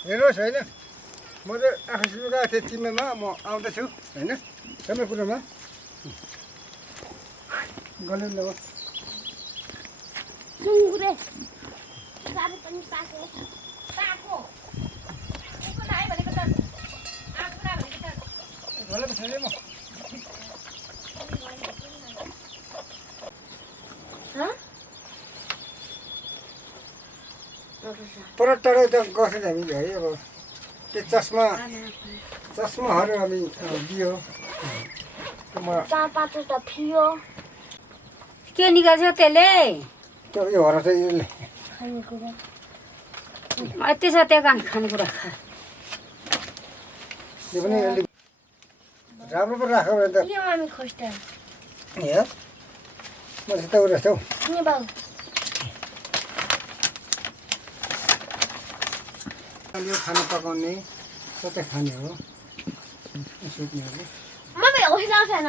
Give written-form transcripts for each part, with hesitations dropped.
हेर्नुहोस् होइन म चाहिँ आफै गएको थिएँ तिमीमा म आउँदैछु होइन सबै कुरोमा गल्यो ल सुँगुरे गाडी पनि पाको पाको को नाइ भनेको त आफुरा भनेको त गल्यो त छैन म पर टाढो त गएको थियौँ हामीले है अब त्यो चस्माहरू हामी दियो चार पाँचवटा थियो के निकाल्छ त्यसले त्यो यो हरा चाहिँ यसले खानेकुरा यति छ त्यो खानेकुरा यो पनि अलिक राम्रो पो राख्यो भने त यो हामी खोस्टा हेर म चाहिँ त रहेछ हौ नि बाउ यो खाना पकाउने कतै खाने हो सुत्नेहरू मम्मी होस्टा छैन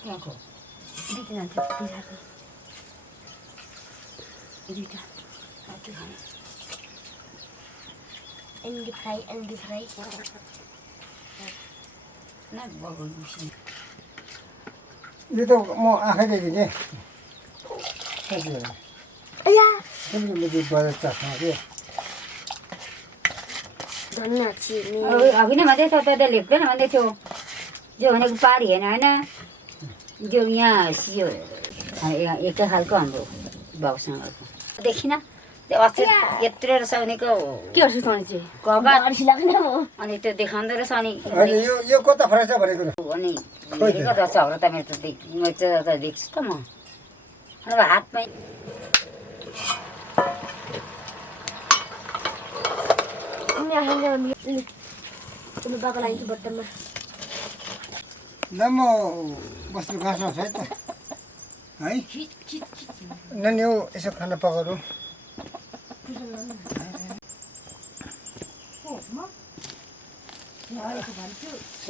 त्यहाँको दुईजना बिराको दुईटा के खाने एन्डी फ्राई ना बगल बुझ्नु यो त म आँखै देखेँ कि अया बजार चस्मा के धन्ना चिनी अघि नै भन्दै थियो त लेख्दैन भन्दै थियो जो भनेको पारी होइन होइन जो यहाँ यो एकै खालको हाम्रो बाबुसँगको देखिन त्यो अस्ति यत्रो रहेछ भनेको के गर्छु त चाहिँ कगा अरिसी लाग्ने हो अनि त्यो देखाउँदो रहेछ अनि यो कता फरेछ भनेको अनि हेरेको रहेछ हाम्रो त मेरो त म त देख्छु त म अब हातमै बाको लागि बट्टामा ल म बस्नु घाँसमा छ है त है नानी हौ यसो खाना पकाउनु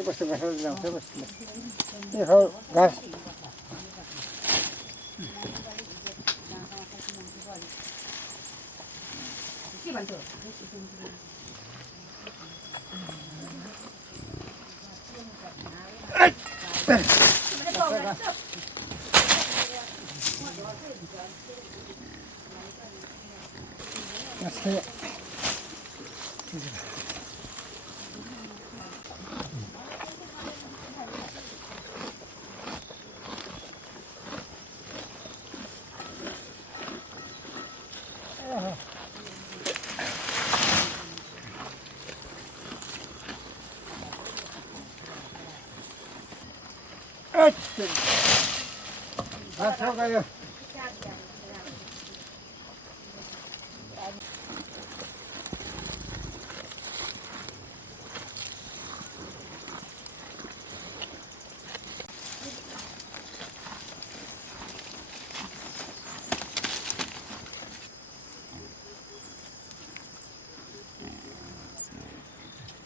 बस्नु घाँस ल्याउँछ बस्नु घाँस के भन्छ गयो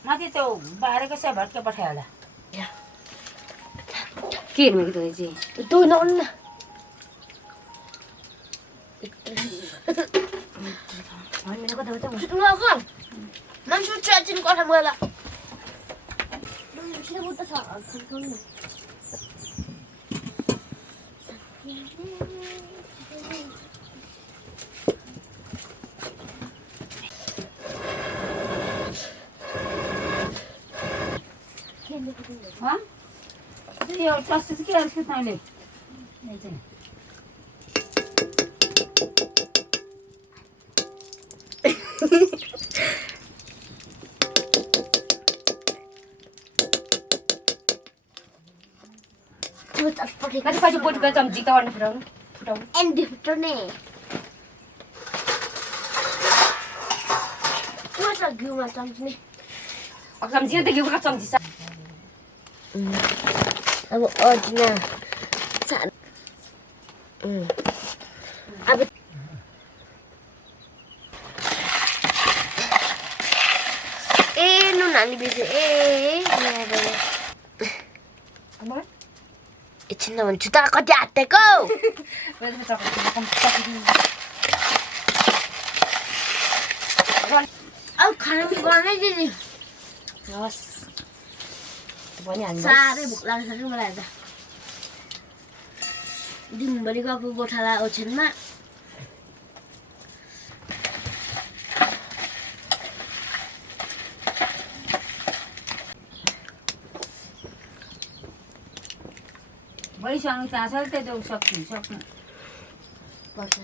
माथि त्यो बाहिरको चाहिँ भट्के पठायो होला के हेर्नु त चाहिँ तँ नआउनु न मेरो कता उता नआउनु मान्छे ट्रेचिन कथा मलाई हाँ ये और प्लास्टिक से क्या है इसके सामने नहीं चाहिए Nanti baju buat juga jam jika warna brown. Endi fotone. Masa giu macam ni. Aku jam jika tadi aku jam jisa. Abu ordina. Sa. Abu. Nu nani bisa. Apa? 이친 놈은 주다가 거지 안 되고. 왜 이렇게 자꾸 깜짝이야. 아우 가는 거 하나지. 알았어. 많이 안 사를 먹라고 사는 거라 해다. 님 머리가 그거 달아 오쳤나? 머리 샹이 따살 때도 섞인. 맞아.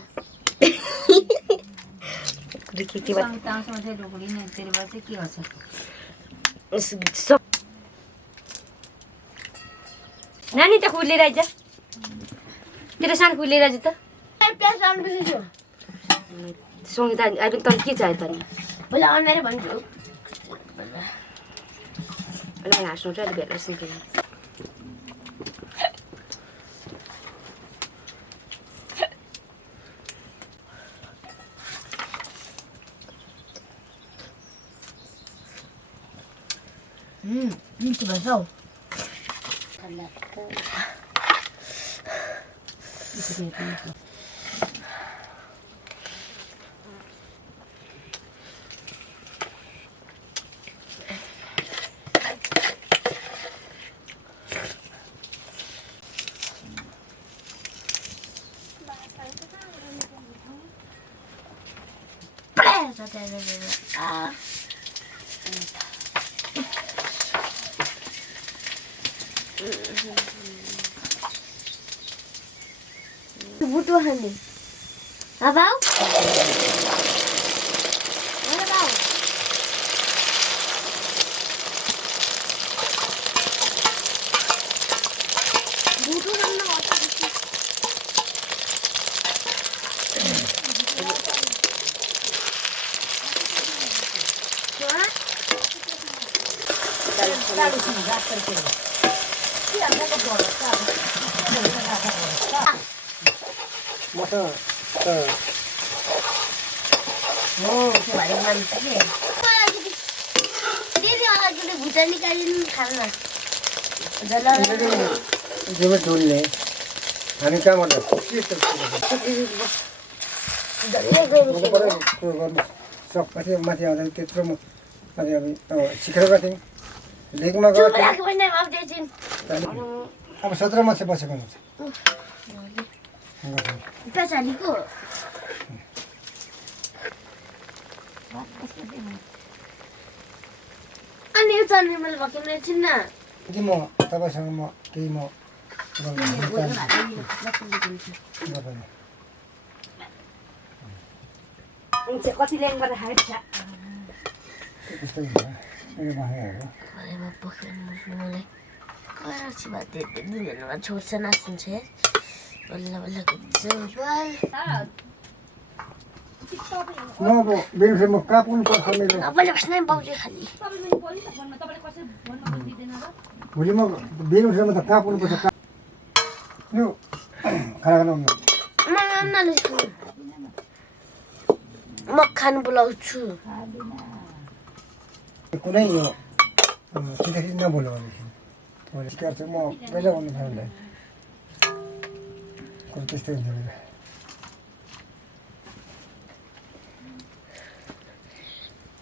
देखिए कि बात तांस में थे डोगरी ने तेरे बात से की हो सकता सब नानी त खुले राज तेरो सान खुले राज त प्याज लाउनु बिर्सेछु संगीता अहिले तँ के चाहियो त नि बोला अनले भन्छु अनि हाँस्नु चाहिँ भेट्न सिकेँ Itu basau. Ah. Butuh hani. Apa? Apa? Butuh mana apa sih? Masa Bagaimana sih? Dia lagi di hutan ni kalian karena Jalan Gimana dulu nih? Hari kamu ada? Sok pasti mati ada tetro mu. Ada kami sikar kati. Lekma Coba kati. lagi mana mau jadiin? Apa 17 masih pasang kan? Kita cari ko. Ani itu ani malah pakai mesin na. Ini mau tapasang mau kei mau. चाहिँ कति ल्याङबाट height छ Ini bahaya. Boleh pakai mesin boleh. Kalau si batik itu jangan छोड्छ नाच्छ बल्ल बल्ल coba. Mau bu, biar mau kapun kok sambil. Boleh pas naik bau खाली. Boleh mau biar sama tak kapun kok tak. Yuk, kalau nom. Mana lu? Makan बोलाउँछु. कुनै यो चिठी नबोल्नु भनेदेखि सिकार चाहिँ म पहिला भन्नु थाल्दै कुरो त्यस्तै हुन्छ नि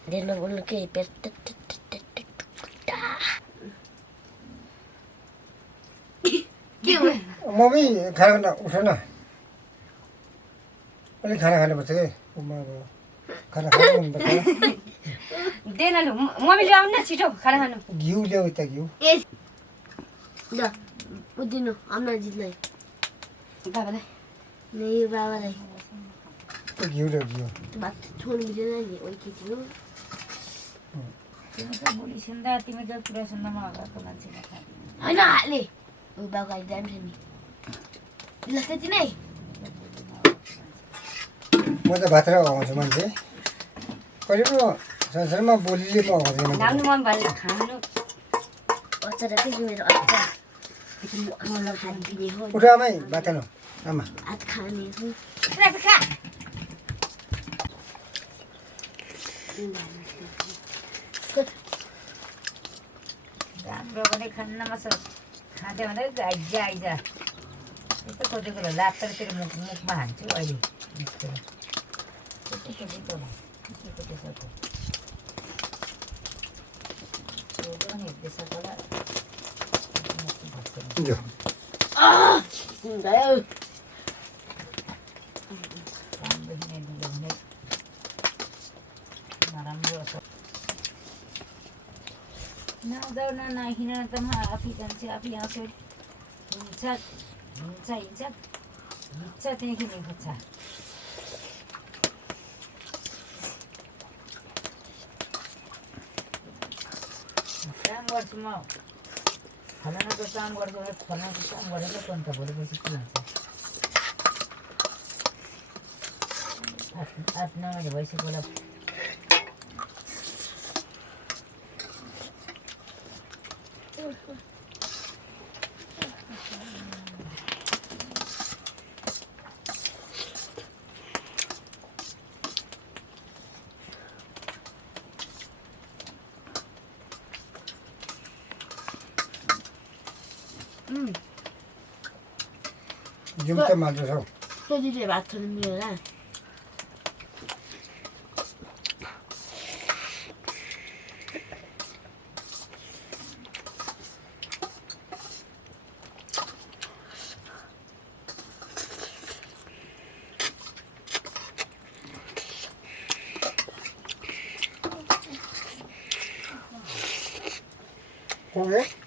Dia बोल्नु के पेट के हो मम्मी खाना उठ न अलिक खाना खानुपर्छ कि खाना खानुपर्छ दे न लु मम्मी ल्याउनु न छिटो खाना खानु घिउ ल्याऊ त घिउ ए ल उदिनु अम्माजीलाई बाबालाई नै बाबालाई घिउ ल्याऊ घिउ बात छोड्नु मिलेन नि ओइ खिच्नु तिमी त बोली सुन्दा तिमीको कुरा सुन्दा म अगाको मान्छे होइन हाले ओ बाबा गाडी जान्छ नि ल त्यति नै म त भात र खुवाउँछु मान्छे कहिले पो संसारमा बोलीले म खुवाउँदैन नाम्नु मन भयो खानु अचार चाहिँ मेरो अचार मलाई खाने हो उठ आमै भात खानु आमा आज खाने हो खा राम्रो पनि खान्नमा खाँदै हुँदै आइजा आइजा यस्तो खोजेको कुरो लाग्छ तेरो मुखमा हान्छु अहिले त्यस्तो खोजेको पनि हेर्दैछ होला नराम्रो नजाऊ न नहिँड त म आफै जान्छु आफै आउँछु हिँड्छ हिँड्छ हिँड्छ हिँड्छ त्यहाँदेखि खोज्छ काम गर्छु म फलानाको काम गर्छु फलानाको काम गरेर कोही त भोलिपछि के हुन्छ 8-9 महिना भइसक्यो होला जिउ त मात्र छौ त्यतिले भात खानु मिलेन कोही